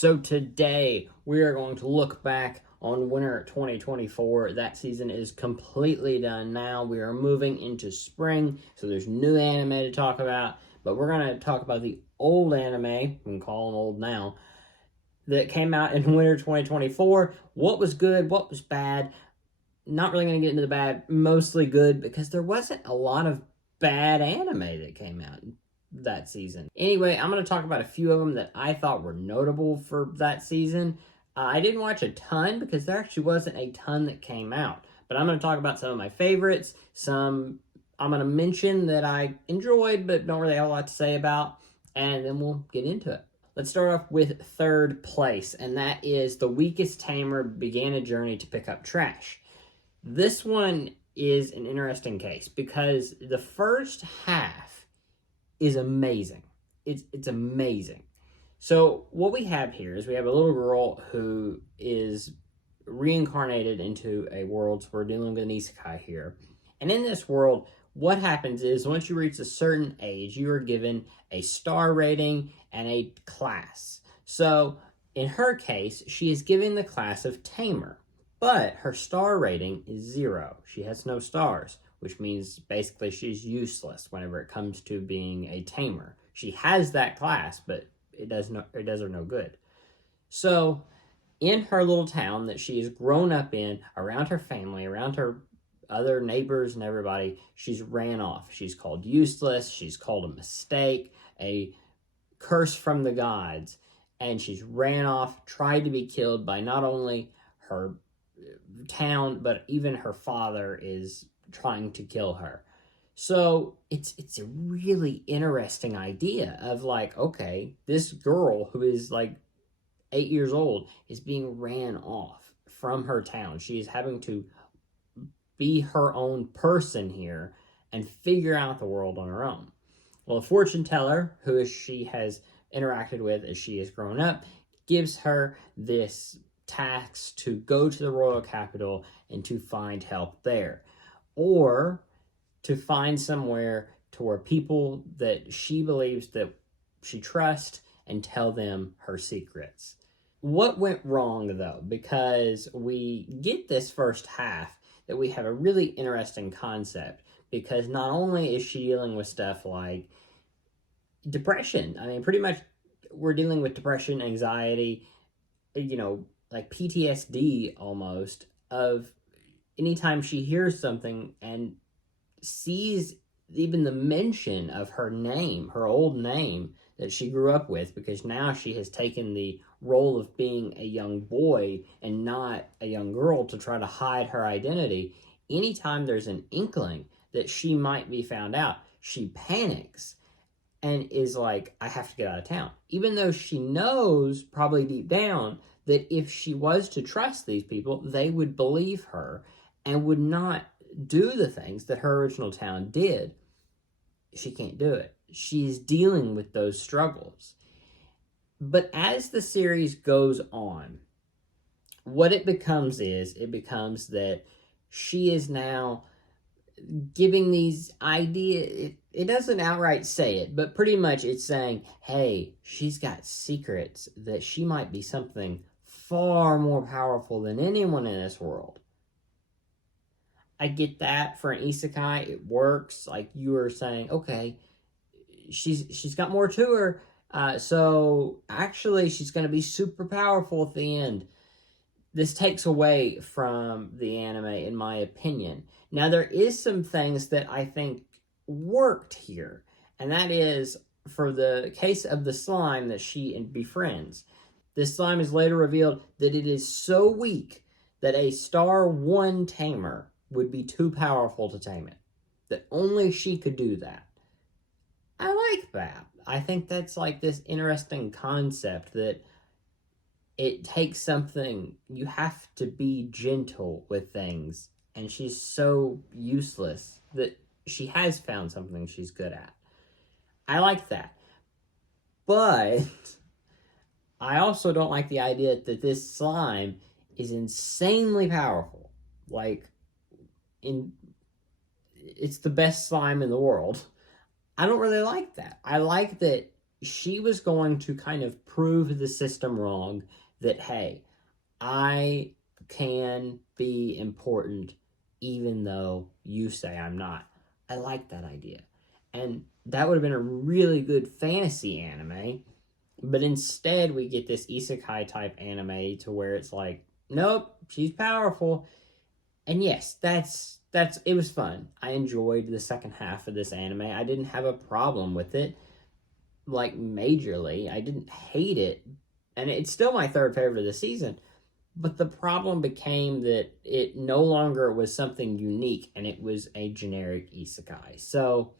So today we are going to look back on winter 2024. That season is completely done now. We are moving into spring, so there's new anime to talk about. But we're going to talk about the old anime, we can call them old now, that came out in winter 2024. What was good, what was bad. Not really going to get into the bad, mostly good, because there wasn't a lot of bad anime that came out that season. Anyway, I'm going to talk about a few of them that I thought were notable for that season. I didn't watch a ton because there actually wasn't a ton that came out. But I'm going to talk about some of my favorites, some I'm going to mention that I enjoyed but don't really have a lot to say about, and then we'll get into it. Let's start off with third place, and that is The Weakest Tamer Began a Journey to Pick Up Trash. This one is an interesting case because the first half is amazing. It's amazing. So what we have here is we have a little girl who is reincarnated into a world, so we're dealing with an isekai here. And in this world, what happens is once you reach a certain age, you are given a star rating and a class. So in her case, she is given the class of Tamer, but her star rating is 0. She has no stars, which means basically she's useless whenever it comes to being a tamer. She has that class, but it does her no good. So in her little town that she has grown up in, around her family, around her other neighbors and everybody, she's ran off. She's called useless, she's called a mistake, a curse from the gods, and she's ran off, tried to be killed by not only her town, but even her father is trying to kill her. So it's a really interesting idea of like, okay, this girl who is like 8 years old is being ran off from her town. She is having to be her own person here and figure out the world on her own. Well, a fortune teller who she has interacted with as she has grown up gives her this task to go to the royal capital and to find help there, or to find somewhere to where people that she believes that she trusts and tell them her secrets. What went wrong though? Because we get this first half that we have a really interesting concept, because not only is she dealing with stuff like depression, I mean, pretty much we're dealing with depression, anxiety, like PTSD almost, of anytime she hears something and sees even the mention of her name, her old name that she grew up with, because now she has taken the role of being a young boy and not a young girl to try to hide her identity. Anytime there's an inkling that she might be found out, she panics and is like, I have to get out of town. Even though she knows probably deep down that if she was to trust these people, they would believe her and would not do the things that her original town did. She can't do it. She's dealing with those struggles. But as the series goes on, what it becomes that she is now giving these ideas. It doesn't outright say it, but pretty much it's saying, hey, she's got secrets that she might be something far more powerful than anyone in this world. I get that for an isekai, it works. Like you were saying, okay, she's got more to her, so actually she's going to be super powerful at the end. This takes away from the anime, in my opinion. Now, there is some things that I think worked here, and that is for the case of the slime that she befriends. This slime is later revealed that it is so weak that a star 1 tamer would be too powerful to tame it. That only she could do that. I like that. I think that's like this interesting concept that it takes something, you have to be gentle with things, and she's so useless that she has found something she's good at. I like that. But I also don't like the idea that this slime is insanely powerful. Like, it's the best slime in the world. I don't really like that. I like that she was going to kind of prove the system wrong that, hey, I can be important even though you say I'm not. I like that idea. And that would have been a really good fantasy anime. But instead, we get this isekai type anime to where it's like, nope, she's powerful. And yes, that's it was fun. I enjoyed the second half of this anime. I didn't have a problem with it, like majorly. I didn't hate it, and it's still my third favorite of the season. But the problem became that it no longer was something unique, and it was a generic isekai. So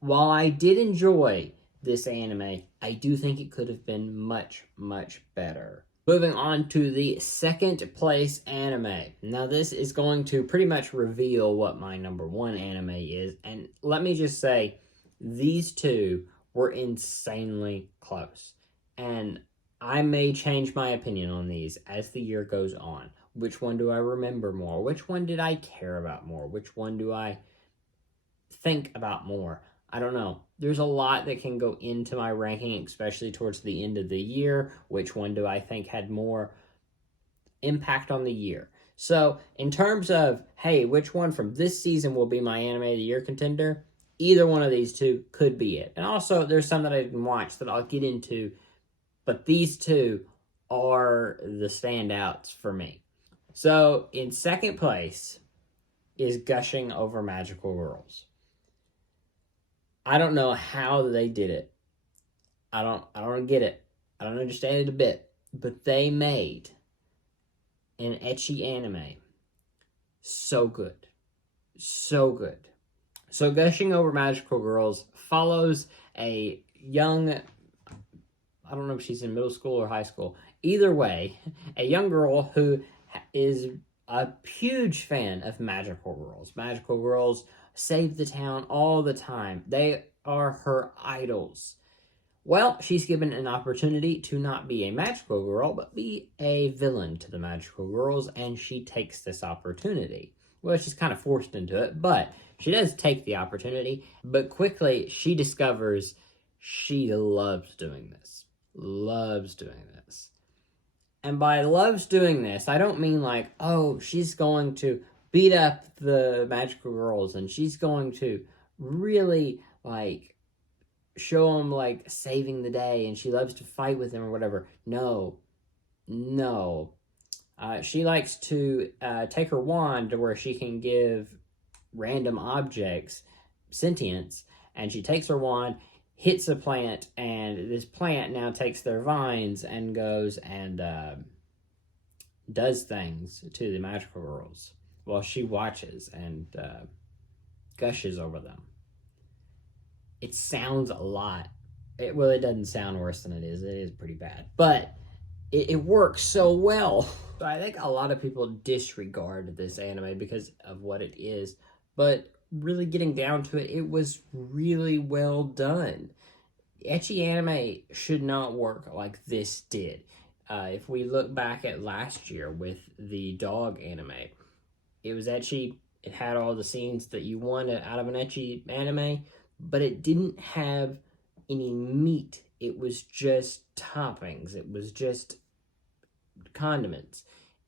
while I did enjoy this anime, I do think it could have been much, much better. Moving on to the second place anime. Now this is going to pretty much reveal what my number one anime is. And let me just say, these two were insanely close. And I may change my opinion on these as the year goes on. Which one do I remember more? Which one did I care about more? Which one do I think about more? I don't know. There's a lot that can go into my ranking, especially towards the end of the year. Which one do I think had more impact on the year? So, in terms of, hey, which one from this season will be my anime of the year contender? Either one of these two could be it. And also, there's some that I didn't watch that I'll get into, but these two are the standouts for me. So, in second place is Gushing Over Magical Girls. I don't know how they did it. I don't get it. I don't understand it a bit. But they made an ecchi anime so good. So good. So Gushing Over Magical Girls follows a young, I don't know if she's in middle school or high school. Either way, a young girl who is a huge fan of magical girls. Magical girls save the town all the time. They are her idols. Well, she's given an opportunity to not be a magical girl, but be a villain to the magical girls, and she takes this opportunity. Well, she's kind of forced into it, but she does take the opportunity. But quickly, she discovers she loves doing this. Loves doing this. And by loves doing this, I don't mean like, oh, she's going to beat up the magical girls and she's going to really like show them like saving the day and she loves to fight with them or whatever. No. She likes to take her wand to where she can give random objects sentience, and she takes her wand, hits a plant, and this plant now takes their vines and goes and does things to the magical girls while she watches and gushes over them. It sounds a lot. It doesn't sound worse than it is. It is pretty bad. But it works so well. So I think a lot of people disregard this anime because of what it is. But really getting down to it, it was really well done. Ecchi anime should not work like this did. If we look back at last year with the dog anime, it was ecchi. It had all the scenes that you want out of an ecchi anime, but it didn't have any meat. It was just toppings. It was just condiments.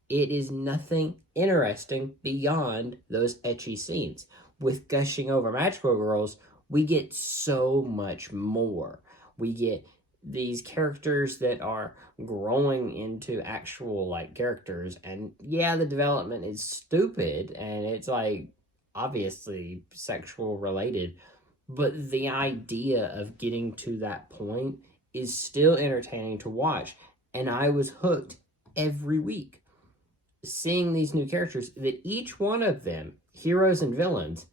It is nothing interesting beyond those ecchi scenes. With Gushing Over Magical Girls, we get so much more. We get these characters that are growing into actual like characters, and yeah, the development is stupid and it's like obviously sexual related, but the idea of getting to that point is still entertaining to watch, and I was hooked every week seeing these new characters that each one of them, heroes and villains,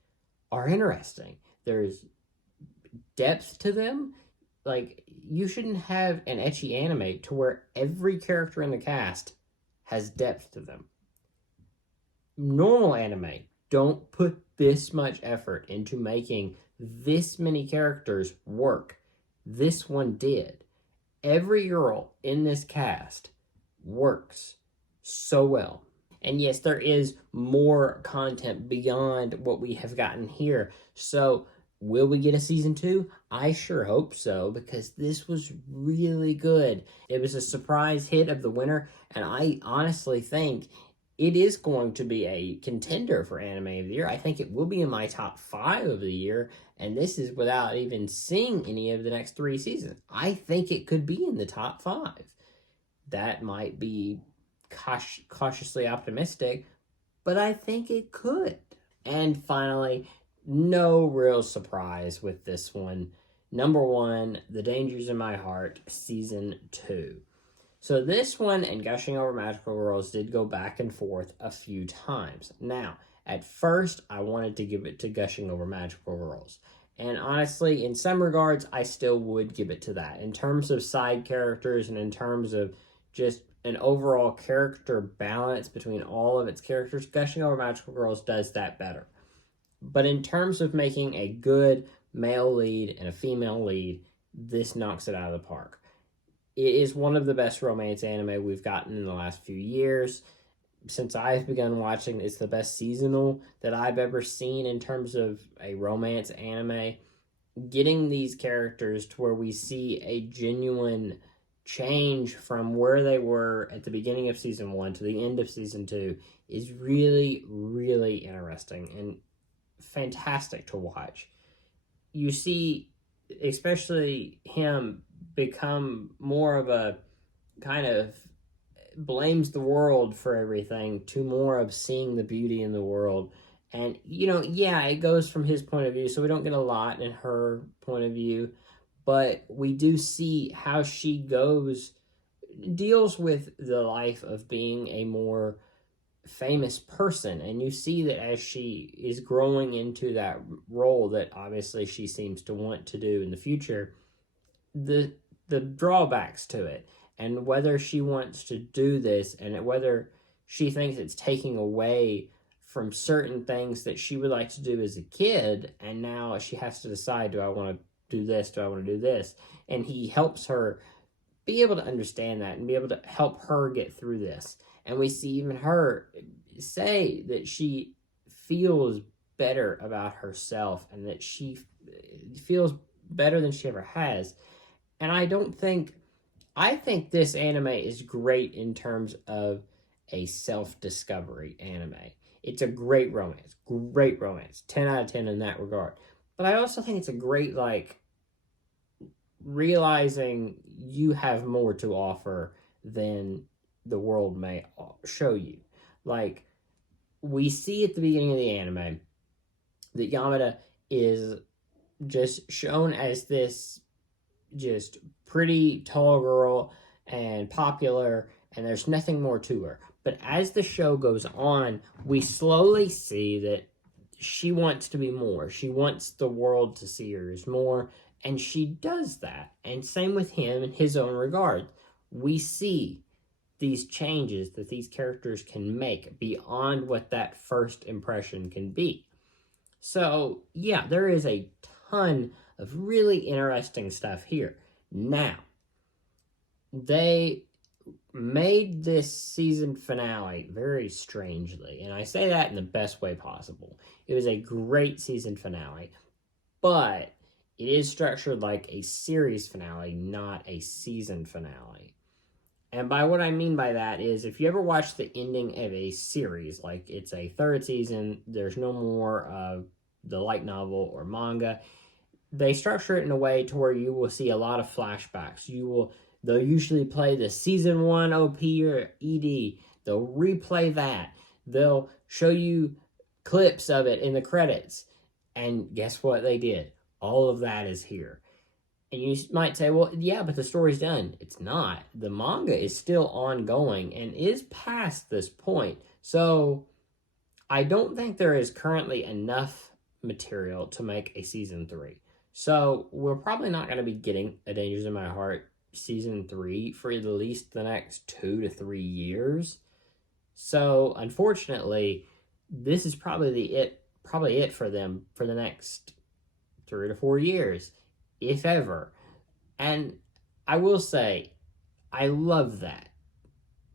are interesting. There's depth to them. Like, you shouldn't have an ecchi anime to where every character in the cast has depth to them. Normal anime don't put this much effort into making this many characters work. This one did. Every girl in this cast works so well. And yes, there is more content beyond what we have gotten here. So Will we get a season 2? I sure hope so, because this was really good. It was a surprise hit of the winter, and I honestly think it is going to be a contender for Anime of the Year. I think it will be in my top 5 of the year, and this is without even seeing any of the next 3 seasons. I think it could be in the top 5. That might be cautiously optimistic, but I think it could. And finally, no real surprise with this one. Number 1, The Dangers in My Heart, Season 2. So this one and Gushing Over Magical Girls did go back and forth a few times. Now, at first, I wanted to give it to Gushing Over Magical Girls. And honestly, in some regards, I still would give it to that. In terms of side characters and in terms of just an overall character balance between all of its characters, Gushing Over Magical Girls does that better. But in terms of making a good male lead and a female lead, this knocks it out of the park. It is one of the best romance anime we've gotten in the last few years. Since I've begun watching, it's the best seasonal that I've ever seen in terms of a romance anime. Getting these characters to where we see a genuine change from where they were at the beginning of season 1 to the end of season 2 is really, really interesting and fantastic to watch. You see, especially him become more of a kind of blames the world for everything to more of seeing the beauty in the world. And, yeah, it goes from his point of view, so we don't get a lot in her point of view, but we do see how she deals with the life of being a more famous person, and you see that as she is growing into that role that obviously she seems to want to do in the future, the drawbacks to it, and whether she wants to do this, and whether she thinks it's taking away from certain things that she would like to do as a kid, and now she has to decide, do I want to do this, do I want to do this? And he helps her be able to understand that and be able to help her get through this. And we see even her say that she feels better about herself and that she feels better than she ever has. And I think this anime is great in terms of a self-discovery anime. It's a great romance, 10 out of 10 in that regard. But I also think it's a great, realizing you have more to offer than the world may show you. We see at the beginning of the anime that Yamada is just shown as this just pretty tall girl and popular, and there's nothing more to her. But as the show goes on, we slowly see that she wants to be more. She wants the world to see her as more, and she does that. And same with him in his own regard. We see these changes that these characters can make beyond what that first impression can be. So, yeah, there is a ton of really interesting stuff here. Now, they made this season finale very strangely, and I say that in the best way possible. It was a great season finale, but it is structured like a series finale, not a season finale. And by what I mean by that is, if you ever watch the ending of a series, like it's a third season, there's no more of the light novel or manga, they structure it in a way to where you will see a lot of flashbacks. They'll usually play the season 1 OP or ED. They'll replay that. They'll show you clips of it in the credits. And guess what they did? All of that is here. And you might say, well, yeah, but the story's done. It's not. The manga is still ongoing and is past this point. So I don't think there is currently enough material to make a season 3. So we're probably not going to be getting A Dangers in My Heart season 3 for at least the next 2 to 3 years. So unfortunately, this is probably it for them for the next 3 to 4 years, if ever. And I will say, I love that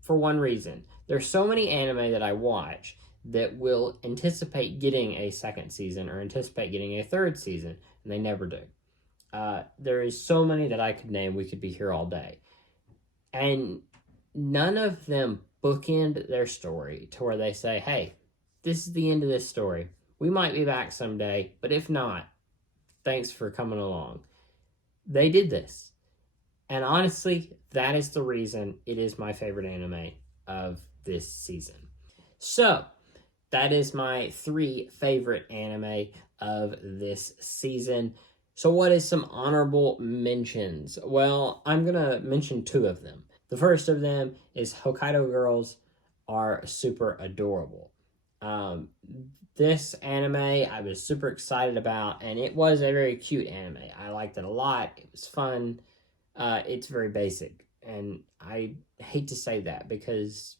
for one reason. There's so many anime that I watch that will anticipate getting a second season or anticipate getting a third season, and they never do. There is so many that I could name. We could be here all day. And none of them bookend their story to where they say, hey, this is the end of this story. We might be back someday, but if not, thanks for coming along. They did this. And honestly, that is the reason it is my favorite anime of this season. So, that is my 3 favorite anime of this season. So what is some honorable mentions? Well, I'm going to mention 2 of them. The first of them is Hokkaido Girls Are Super Adorable. This anime I was super excited about, and it was a very cute anime. I liked it a lot. It was fun. It's very basic, and I hate to say that because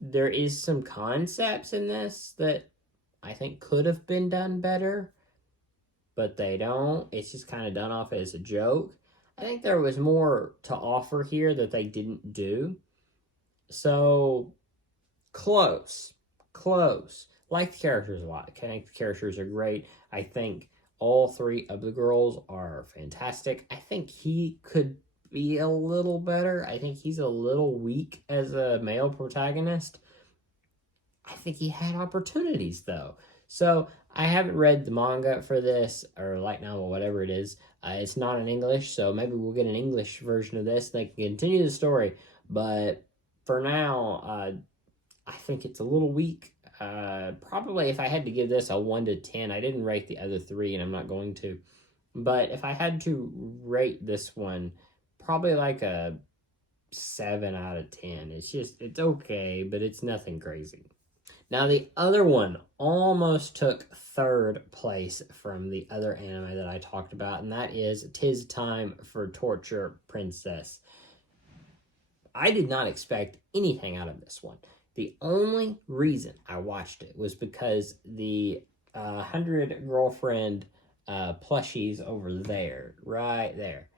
there is some concepts in this that I think could have been done better, but they don't. It's just kind of done off as a joke. I think there was more to offer here that they didn't do. So, close. Like the characters a lot. I think the characters are great. I think all 3 of the girls are fantastic. I think he could be a little better. I think he's a little weak as a male protagonist. I think he had opportunities, though. So, I haven't read the manga for this, or light novel, whatever it is. It's not in English, so maybe we'll get an English version of this. They can continue the story, but for now, I think it's a little weak. Probably if I had to give this a 1 to 10, I didn't rate the other 3, and I'm not going to. But if I had to rate this one, probably like a 7 out of 10. It's okay, but it's nothing crazy. Now, the other one almost took 3rd place from the other anime that I talked about, and that is 'Tis Time for Torture Princess. I did not expect anything out of this one. The only reason I watched it was because the 100 Girlfriend plushies over there, right there,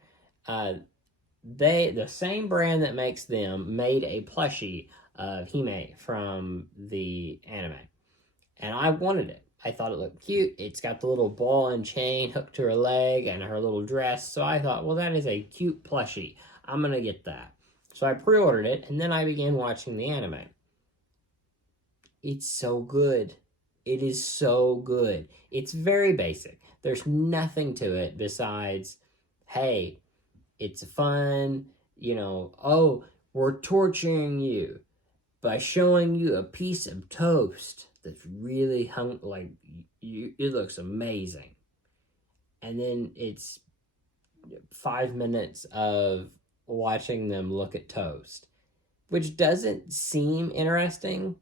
the same brand that makes them made a plushie of Hime from the anime, and I wanted it. I thought it looked cute. It's got the little ball and chain hooked to her leg and her little dress, so I thought, well, that is a cute plushie. I'm gonna get that. So I pre-ordered it, and then I began watching the anime. It's so good. It is so good. It's very basic. There's nothing to it besides, hey, it's fun, oh, we're torturing you by showing you a piece of toast that's really it looks amazing. And then it's 5 minutes of watching them look at toast, which doesn't seem interesting,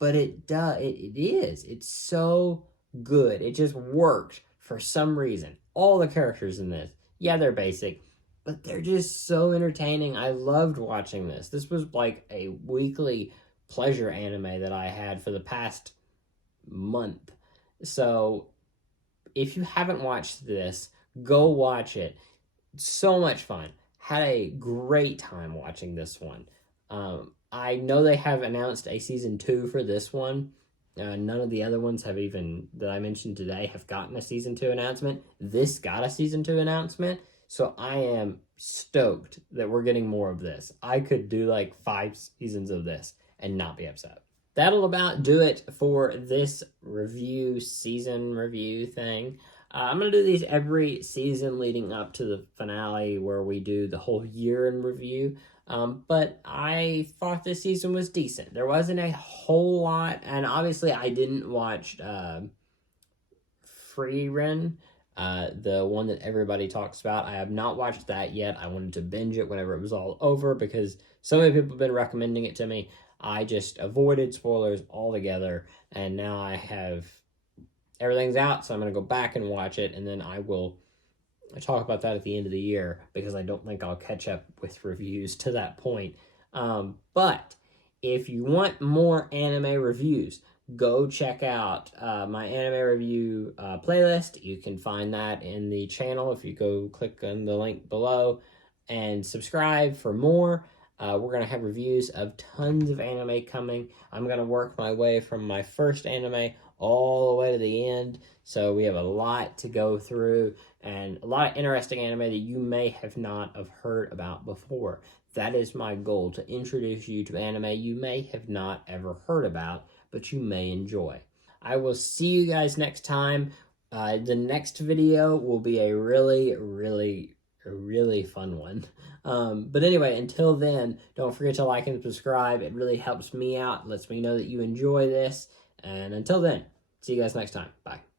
but it does. It is. It's so good. It just worked for some reason. All the characters in this, yeah, they're basic, but they're just so entertaining. I loved watching this. This was like a weekly pleasure anime that I had for the past month. So if you haven't watched this, go watch it. So much fun. Had a great time watching this one. I know they have announced a season 2 for this one. None of the other ones that I mentioned today have gotten a season 2 announcement. This got a season 2 announcement. So I am stoked that we're getting more of this. I could do like 5 seasons of this and not be upset. That'll about do it for this season review thing. I'm going to do these every season leading up to the finale where we do the whole year in review. But I thought this season was decent. There wasn't a whole lot, and obviously I didn't watch Frieren, the one that everybody talks about. I have not watched that yet. I wanted to binge it whenever it was all over because so many people have been recommending it to me. I just avoided spoilers altogether, and now I have everything's out, so I'm going to go back and watch it, and then I will talk about that at the end of the year because I don't think I'll catch up with reviews to that point. But if you want more anime reviews, go check out my anime review playlist. You can find that in the channel if you go click on the link below and subscribe for more. We're going to have reviews of tons of anime coming. I'm going to work my way from my first anime all the way to the end. So we have a lot to go through and a lot of interesting anime that you may have not have heard about before. That is my goal, to introduce you to anime you may have not ever heard about, but you may enjoy. I will see you guys next time. The next video will be a really fun one. But anyway, until then, don't forget to like and subscribe. It really helps me out, lets me know that you enjoy this. And until then, see you guys next time. Bye.